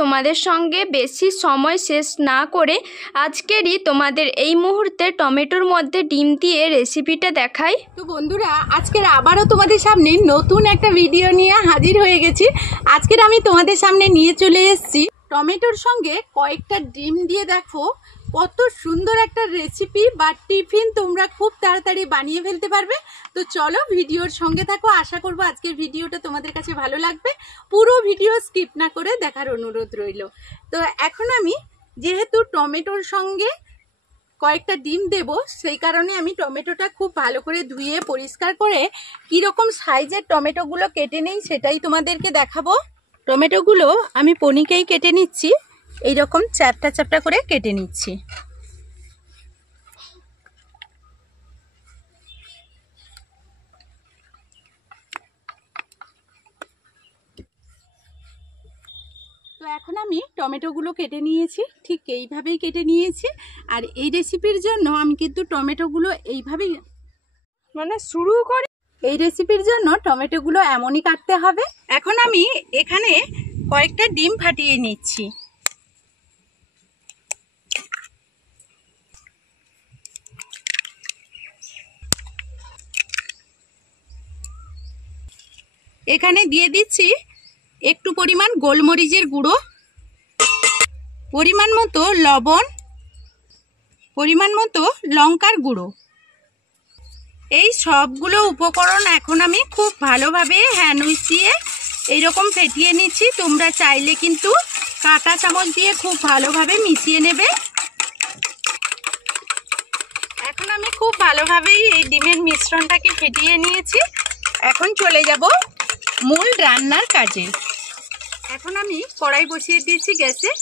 তোমাদের সঙ্গে বেশি সময় শেষ না করে আজকেরই তোমাদের এই মুহূর্তে টমেটোর মধ্যে ডিম দিয়ে রেসিপিটা দেখাই। তো বন্ধুরা, আজকের আবারও তোমাদের সামনে নতুন একটা ভিডিও নিয়ে হাজির হয়ে গেছি। আজকের আমি তোমাদের সামনে নিয়ে চলে এসেছি টমেটোর সঙ্গে কয়েকটা ডিম দিয়ে। দেখো কত সুন্দর একটা রেসিপি বা টিফিন তোমরা খুব তাড়াতাড়ি বানিয়ে ফেলতে পারবে। তো চলো ভিডিওর সঙ্গে থাকো। আশা করবো আজকের ভিডিওটা তোমাদের কাছে ভালো লাগবে। পুরো ভিডিও স্কিপ না করে দেখার অনুরোধ রইল। তো এখন আমি যেহেতু টমেটোর সঙ্গে কয়েকটা ডিম দেব, সেই কারণে আমি টমেটোটা খুব ভালো করে ধুয়ে পরিষ্কার করে কীরকম সাইজের টমেটোগুলো কেটে নিই সেটাই তোমাদেরকে দেখাবো। টমেটোগুলো আমি পনিকেই কেটে নিচ্ছি, এইরকম চ্যাপটা চ্যাপটা করে কেটে নিচ্ছি। তো এখন আমি টমেটোগুলো কেটে নিয়েছি, ঠিক এইভাবেই কেটে নিয়েছি। আর এই রেসিপির জন্য আমি কিন্তু টমেটোগুলো এইভাবেই শুরু করি। এই রেসিপির জন্য টমেটোগুলো এমনই কাটতে হবে। এখন আমি এখানে কয়েকটা ডিম ফাটিয়ে নিচ্ছি। এখানে দিয়ে দিচ্ছি একটু পরিমাণ গোলমরিচের গুঁড়ো, পরিমাণ মতো লবণ, পরিমাণ মতো লঙ্কার গুঁড়ো। এই সবগুলো উপকরণ এখন আমি খুব ভালোভাবে হ্যান্ড উইচ দিয়ে এইরকম ফেটিয়ে নিচ্ছি। তোমরা চাইলে কিন্তু কাঁটা চামচ দিয়ে খুব ভালোভাবে মিশিয়ে নেবে। এখন আমি খুব ভালোভাবেই এই ডিমের মিশ্রণটাকে ফেটিয়ে নিয়েছি। এখন চলে যাব মূল রান্নার কাজে। এখন আমি কড়াই বসিয়ে দিয়েছি গ্যাসে।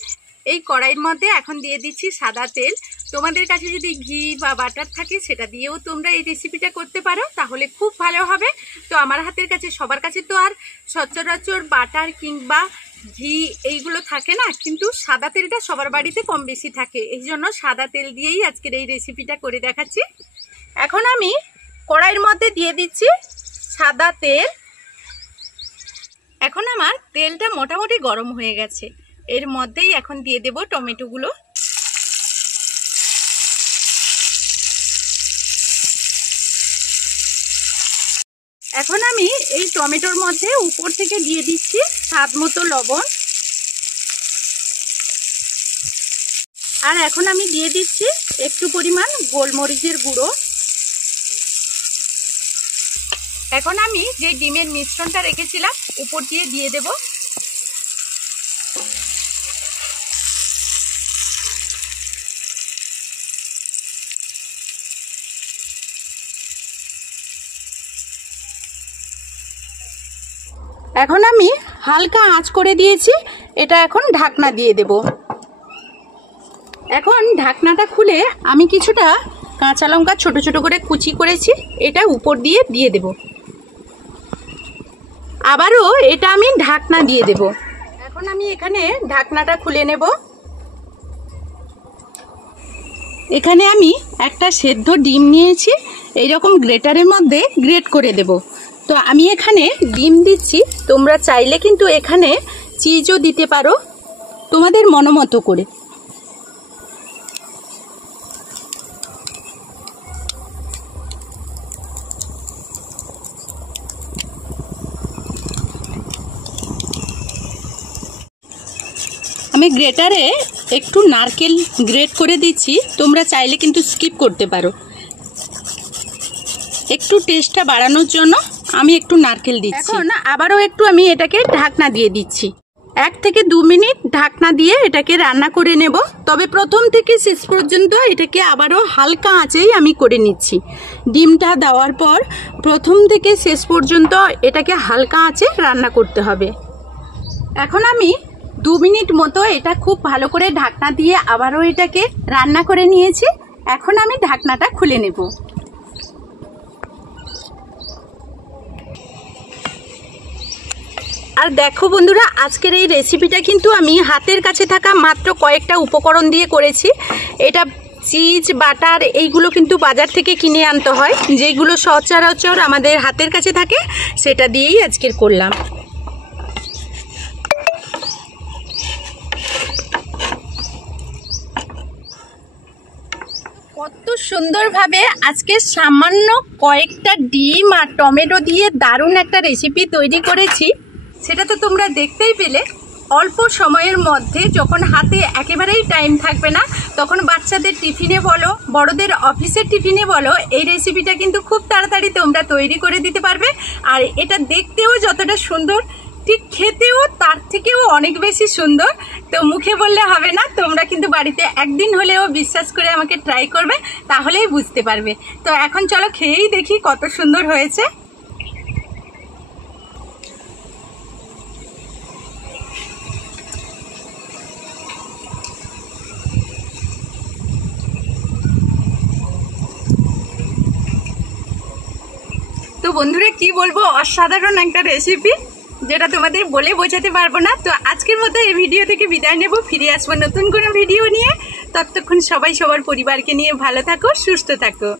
এই কড়াইয়ের মধ্যে এখন দিয়ে দিচ্ছি সাদা তেল। তোমাদের কাছে যদি ঘি বা বাটার থাকে সেটা দিয়েও তোমরা এই রেসিপিটা করতে পারো, তাহলে খুব ভালো হবে। তো আমার হাতের কাছে, সবার কাছে তো আর সচরাচর বাটার কিংবা ঘি এইগুলো থাকে না, কিন্তু সাদা তেলটা সবার বাড়িতে কম বেশি থাকে। এই জন্য সাদা তেল দিয়েই আজকের এই রেসিপিটা করে দেখাচ্ছি। এখন আমি কড়াইয়ের মধ্যে দিয়ে দিচ্ছি সাদা তেল। এখন আমার তেলটা মোটামুটি গরম হয়ে গেছে। এর মধ্যেই এখন দিয়ে দেব টমেটোগুলো। এখন আমি এই টমেটোর মধ্যে উপর থেকে দিয়ে দিচ্ছি স্বাদ মতো লবণ। আর এখন আমি দিয়ে দিচ্ছি একটু পরিমাণ গোলমরিচের গুঁড়ো। এখন আমি যে ডিমের মিশ্রণটা রেখেছিলাম উপর দিয়ে দেব। এখন আমি হালকা আঁচ করে দিয়েছি, এটা এখন ঢাকনা দিয়ে দেব। এখন ঢাকনাটা খুলে আমি কিছুটা কাঁচা লঙ্কা ছোট ছোট করে কুচি করেছি, এটা উপর দিয়ে দেব। আবারও এটা আমি ঢাকনা দিয়ে দেব। এখন আমি এখানে ঢাকনাটা খুলে নেব। এখানে আমি একটা সেদ্ধ ডিম নিয়েছি, এইরকম গ্রেটারের মধ্যে গ্রেট করে দেব। তো আমি এখানে ডিম দিচ্ছি, তোমরা চাইলে কিন্তু এখানে চিজও দিতে পারো তোমাদের মনোমতো করে। আমি গ্রেটারে একটু নারকেল গ্রেট করে দিচ্ছি, তোমরা চাইলে কিন্তু স্কিপ করতে পারো। একটু টেস্টটা বাড়ানোর জন্য আমি একটু নারকেল দিচ্ছি। এখন আবারও একটু আমি এটাকে ঢাকনা দিয়ে দিচ্ছি। 1 থেকে 2 মিনিট ঢাকনা দিয়ে এটাকে রান্না করে নেব। তবে প্রথম থেকে শেষ পর্যন্ত এটাকে আবারও হালকা আঁচেই আমি করে নিচ্ছি। ডিমটা দেওয়ার পর প্রথম থেকে শেষ পর্যন্ত এটাকে হালকা আঁচে রান্না করতে হবে। এখন আমি 2 মিনিট মতো এটা খুব ভালো করে ঢাকনা দিয়ে আবারও এটাকে রান্না করে নিয়েছি। এখন আমি ঢাকনাটা খুলে নেব। আর দেখো বন্ধুরা, আজকের এই রেসিপিটা কিন্তু আমি হাতের কাছে থাকা মাত্র কয়েকটা উপকরণ দিয়ে করেছি। এটা চিজ, বাটার এইগুলো কিন্তু বাজার থেকে কিনে আনতে হয়, যেগুলো সচরাচর আমাদের হাতের কাছে থাকে সেটা দিয়েই আজকের করলাম। কত সুন্দরভাবে আজকে সামান্য কয়েকটা ডিম আর টমেটো দিয়ে দারুণ একটা রেসিপি তৈরি করেছি। সেটা তো তোমরা দেখতেই পেলে। অল্প সময়ের মধ্যে যখন হাতে একেবারেই টাইম থাকবে না, তখন বাচ্চাদের টিফিনে বলো, বড়দের অফিসের টিফিনে বলো, এই রেসিপিটা কিন্তু খুব তাড়াতাড়ি তোমরা তৈরি করে দিতে পারবে। আর এটা দেখতেও যতটা সুন্দর, ঠিক খেতেও তার থেকেও অনেক বেশি সুন্দর। তো মুখে বললে হবে না, তোমরা কিন্তু বাড়িতে একদিন হলেও বিশ্বাস করে আমাকে ট্রাই করবে, তাহলেই বুঝতে পারবে। তো এখন চলো খেয়েই দেখি কত সুন্দর হয়েছে। তো বন্ধুরা কি বলবো, অসাধারণ একটা রেসিপি, যেটা তোমাদের বলে বোঝাতে পারবো না। তো আজকের মতো এই ভিডিও থেকে বিদায় নেব, ফিরে আসবো নতুন কোনো ভিডিও নিয়ে। ততক্ষণ সবাই সবার পরিবারকে নিয়ে ভালো থাকো, সুস্থ থাকো।